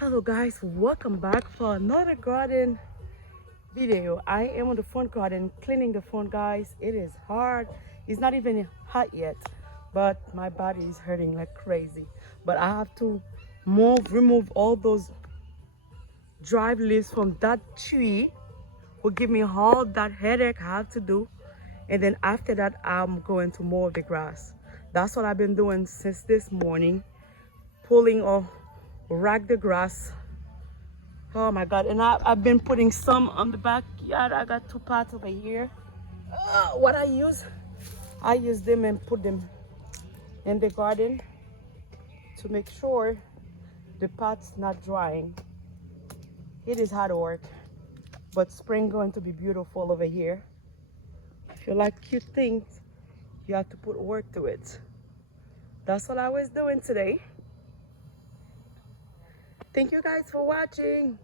Hello guys, welcome back for another garden video. I am on the front garden cleaning the front, guys. It is hard. It's not even hot yet, but my body is hurting like crazy. But I have to remove all those dried leaves from that tree. Will give me all that headache I have to do, and then after that I'm going to mow the grass. That's what I've been doing since this morning, pulling or rag the grass. Oh my god. And I've been putting some on the backyard. I got two pots over here. What I use them and put them in the garden to make sure the pot's not drying. It is hard work, but spring going to be beautiful over here. If you like cute things, you have to put work to it. That's what I was doing today. Thank you guys for watching.